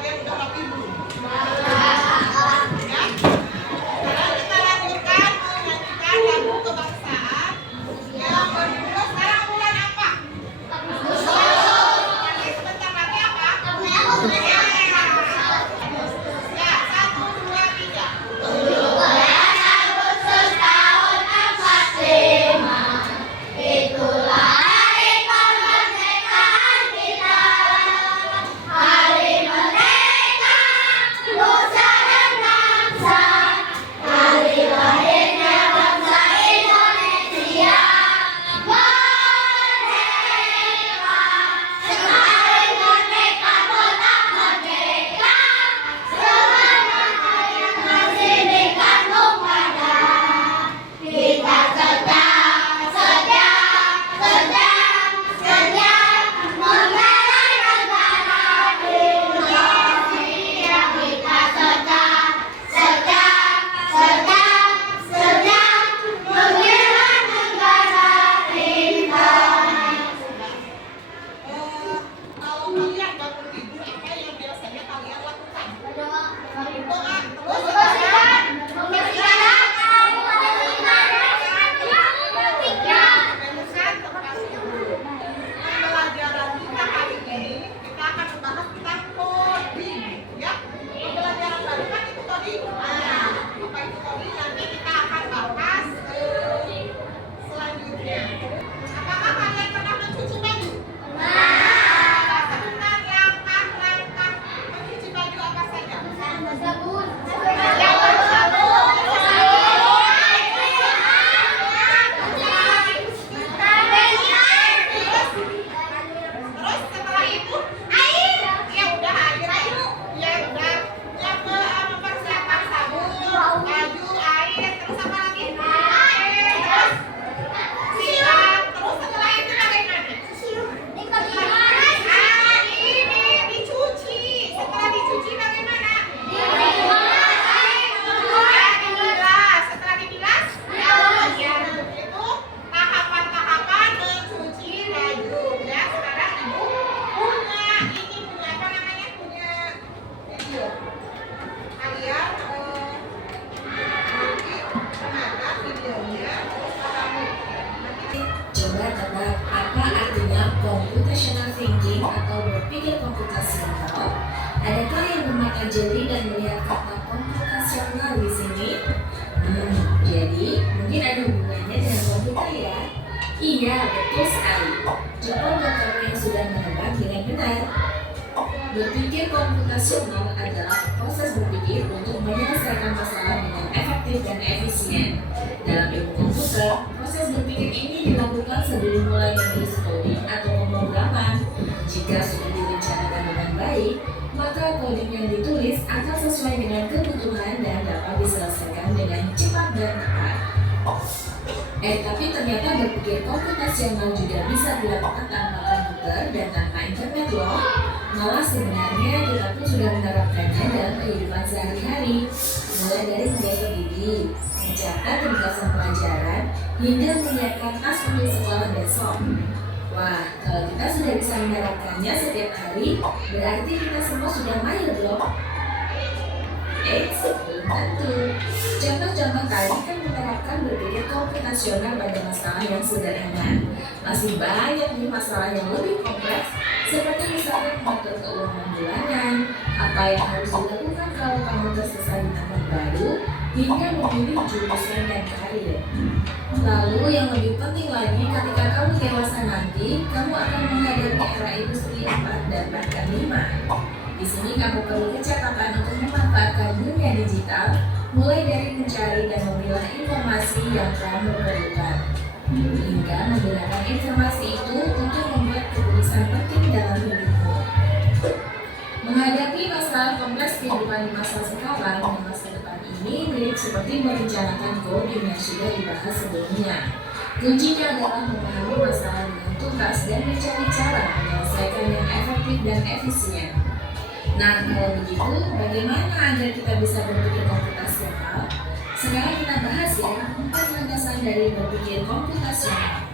kalian udah rapi belum? Ya. Sekarang kita lanjutkan menyanyikan lagu kebangsaan yang berjudul Sekarang Bulan Apa? Nanti sebentar lagi apa? Ya, 1, 2, 3. Kalau kalian bangun tidur, apa yang biasanya kalian lakukan? Doa. Terus memutuskan tempat tidur. Pembelajaran kita hari ini kita akan membahas tentang coding, ya. Pembelajaran baru kan itu coding. Apa itu coding? Nanti kita akan bahas selanjutnya. Apakah kalian pernah mencuci baju? Sebentar, langkah mencuci baju apa saja? Sabun. Terus setelah itu air. Ya udah air. Ya udah. Yang mempersiapkan sabun, baju, air, terus apa lagi? Air. Terus siram. Terus setelah itu bagaimana? Ini dicuci. Setelah dicuci bagaimana? Dibilas. Setelah dibilas, ya begitu tahapan-tahapan mencuci baju. Ya, sekarang ibu punya apa namanya? Punya video. Kalian nanti menonton videonya terus pahami. Coba tebak apa artinya computational thinking atau berpikir komputasional? Adakah yang memakan jeli dan melihat kata komputasional di sini? Jadi mungkin ada hubungannya dengan komputer ya? Iya, betul sekali. Coba buat kamu yang sudah menebak dengan benar. Berpikir komputasional adalah proses berpikir untuk menyelesaikan masalah dengan efektif dan efisien. Dalam ilmu komputer, proses berpikir ini dilakukan sebelum mulai menulis coding atau pemrograman. Jika sudah direncanakan dengan baik, maka coding yang ditulis akan sesuai dengan kebutuhan dan dapat diselesaikan dengan cepat dan tepat. Tapi ternyata berpikir komputasional juga bisa dilakukan tanpa komputer dan tanpa internet loh. Malah sebenarnya kita pun sudah menerapkannya dalam kehidupan sehari-hari, mulai dari menggosok gigi, mencatat tugasan pelajaran, hingga menyiapkan tas untuk sekolah besok. Wah, kalau kita sudah bisa menerapkannya setiap hari, berarti kita semua sudah mahir belum? Belum tentu. Contoh-contoh tadi kan menerapkan berpikir komputasional pada masalah yang sederhana. Masih banyak nih masalah yang lebih kompleks, seperti misalnya mengatur keuangan bulanan, apa yang harus dilakukan kalau kamu tersesat di tempat baru, hingga memilih jurusan dan karir. Lalu yang lebih penting lagi, ketika kamu dewasa nanti, kamu akan menghadapi era industri 4 dan bahkan 5. Di sini kamu perlu kecakapan untuk memanfaatkan dunia digital, mulai dari mencari dan memilah informasi yang kamu perlukan, hingga menggunakan informasi itu untuk membuat keputusan penting dalam hidupmu. Menghadapi masalah kompleks kehidupan di masa sekarang dan masa depan ini mirip seperti merencanakan coding yang sudah dibahas sebelumnya. Kuncinya adalah memahami masalah dengan tuntas dan mencari cara menyelesaikan yang efektif dan efisien. Nah, kalau begitu, bagaimana agar kita bisa berpikir komputasional? Sekarang kita bahas ya 4 landasan dari berpikir komputasional.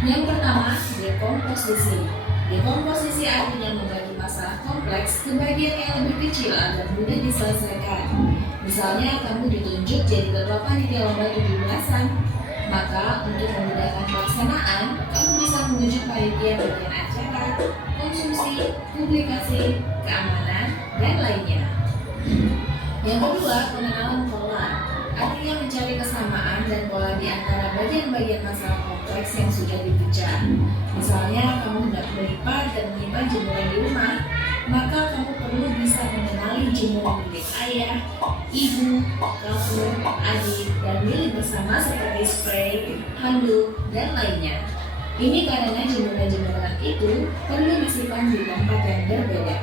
Yang pertama, dekomposisi. Dekomposisi artinya membagi masalah masalah kompleks ke bagian yang lebih kecil agar mudah diselesaikan. Misalnya kamu ditunjuk jadi ketua panitia lomba 17-an. Maka untuk memudahkan pelaksanaan, kamu bisa menunjuk panitia bagian acara, konsumsi, publikasi, keamanan, dan lainnya. Yang kedua, pengenalan pola. Artinya mencari kesamaan dan pola di antara bagian-bagian masalah kompleks yang sudah dipecah. Misalnya, kamu hendak melipat dan menyimpan jemuran di rumah, maka kamu perlu bisa mengenali jemuran milik ayah, ibu, kasur, adik, dan milik bersama seperti spray, handuk, dan lainnya. Ini karena jemuran-jemuran itu perlu disimpan di tempat yang berbeda.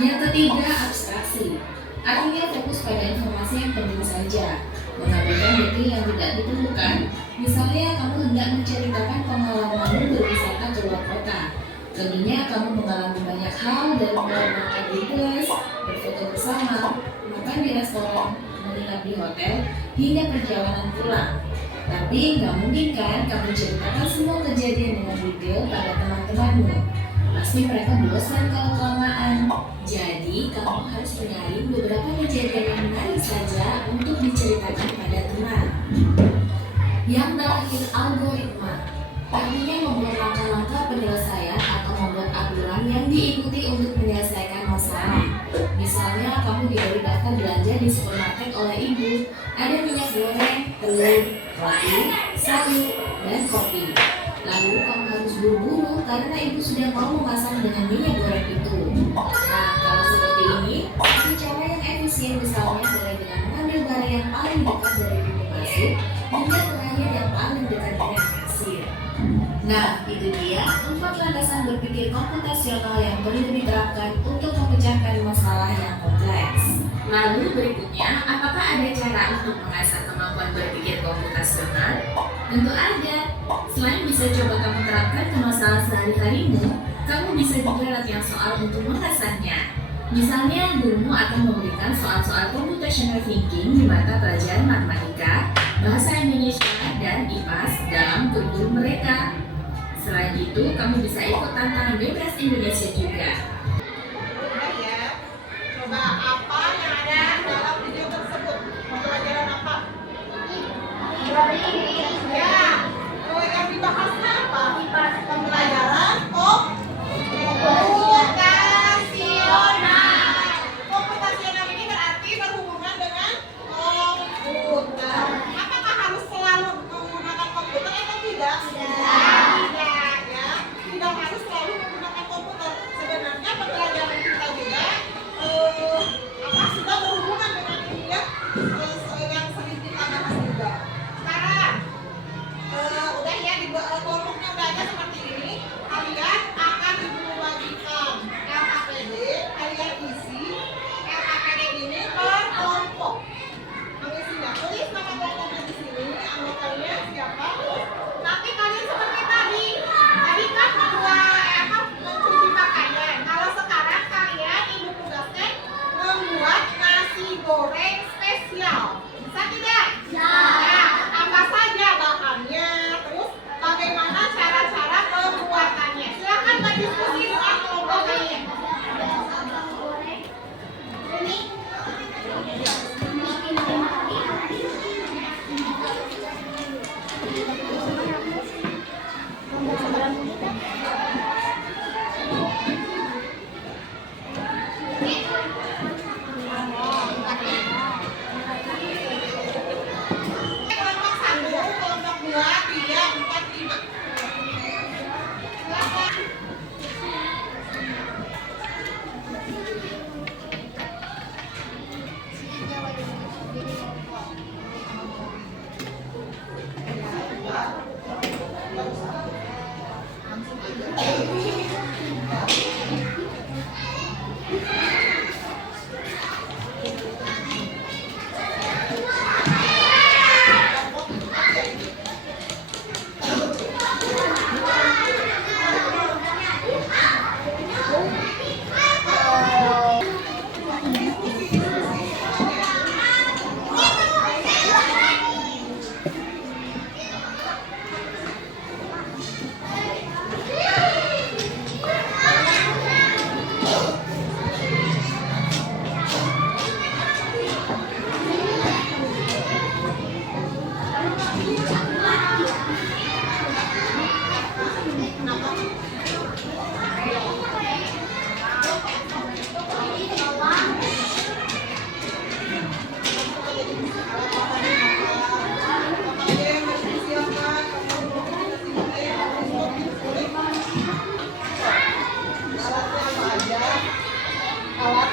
Yang ketiga, abstraksi. Artinya fokus pada informasi yang penting saja, mengabaikan detail yang tidak diperlukan. Misalnya, kamu hendak menceritakan pengalamanmu berwisata ke luar kota. Tentunya kamu mengalami banyak hal dari mulai makan di kelas, berfoto bersama, makan di restoran, menginap di hotel, hingga perjalanan pulang. Tapi nggak mungkin kan kamu ceritakan semua kejadian dengan detail pada teman-temanmu. Pasti mereka bosan kalau kelamaan. Jadi kamu harus menyaring beberapa kejadian yang menarik saja untuk diceritakan pada teman. Yang terakhir, algoritma. Artinya membuat langkah-langkah penyelesaian atau membuat aturan yang diikuti untuk menyelesaikan masalah. Misalnya kamu diberi daftar belanja di supermarket oleh ibu. Ada minyak goreng, telur, roti, sayur, dan kopi. Lalu kamu harus buru-buru karena ibu sudah mau memasak dengan minyak goreng itu. Nah, kalau seperti ini, satu cara yang efisien misalnya mulai dengan mengambil barang yang paling dekat dari pintu masuk hingga terakhir yang paling dekat dengan kasir. Nah, itu dia 4 landasan berpikir komputasional yang perlu diterapkan untuk memecahkan masalah yang kompleks. Lalu berikutnya, apakah ada cara untuk mengasah kemampuan berpikir komputasional? Tentu ada. Selain bisa coba kamu terapkan ke masalah sehari-harimu, kamu bisa juga latihan soal untuk mengasahnya. Misalnya, gurumu akan memberikan soal-soal computational thinking di mata pelajaran matematika, bahasa Indonesia, dan IPAS dalam kurikulum mereka. Selain itu, kamu bisa ikut tantangan bebas Indonesia juga. Udah ya, coba apa yang ada dalam video tersebut? Pelajaran apa? Ya, yang dibahasnya apa? Pembelajaran komputasional. Komputasional ini berarti berhubungan dengan komputer. Apakah harus selalu menggunakan komputer atau tidak? Tidak, ya. Tidak harus selalu menggunakan komputer. Sebenarnya pembelajaran kita juga sudah berhubungan dengan ini ya, yang sering kita bahas juga. Sekarang udah ya, di kelompoknya udah ada seperti ini. Kalian akan dibagikan LKPD, kalian isi LKPD ini per kelompok. Mengisinya, tulis nama kelompoknya di sini, anggotanya siapa. Nanti kalian seperti tadi kan mencuci pakaian. Kalau sekarang kalian ibu tugaskan membuat nasi goreng spesial. Bisa tidak? Nah, apa saja bahannya, terus bagaimana cara-cara pembuatannya. Silakan berdiskusi soal kelompok kalian. Kelompok 1, kelompok 2, 3, 4, 5. Silakan. Kelompok 1,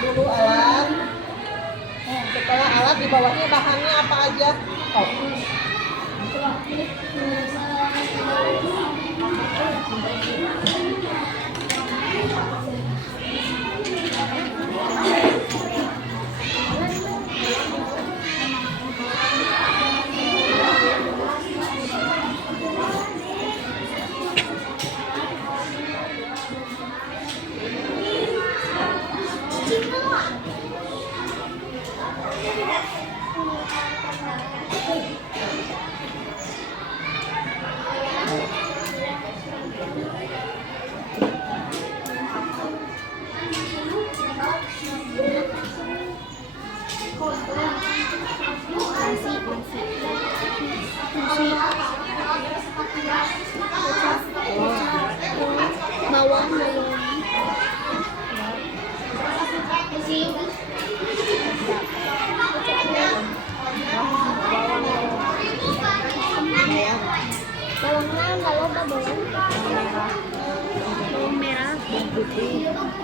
dulu alat. Setelah alat di bawahnya bahannya apa aja? Oh. Bawang bawang kalau bawang merah, bawang putih, bawang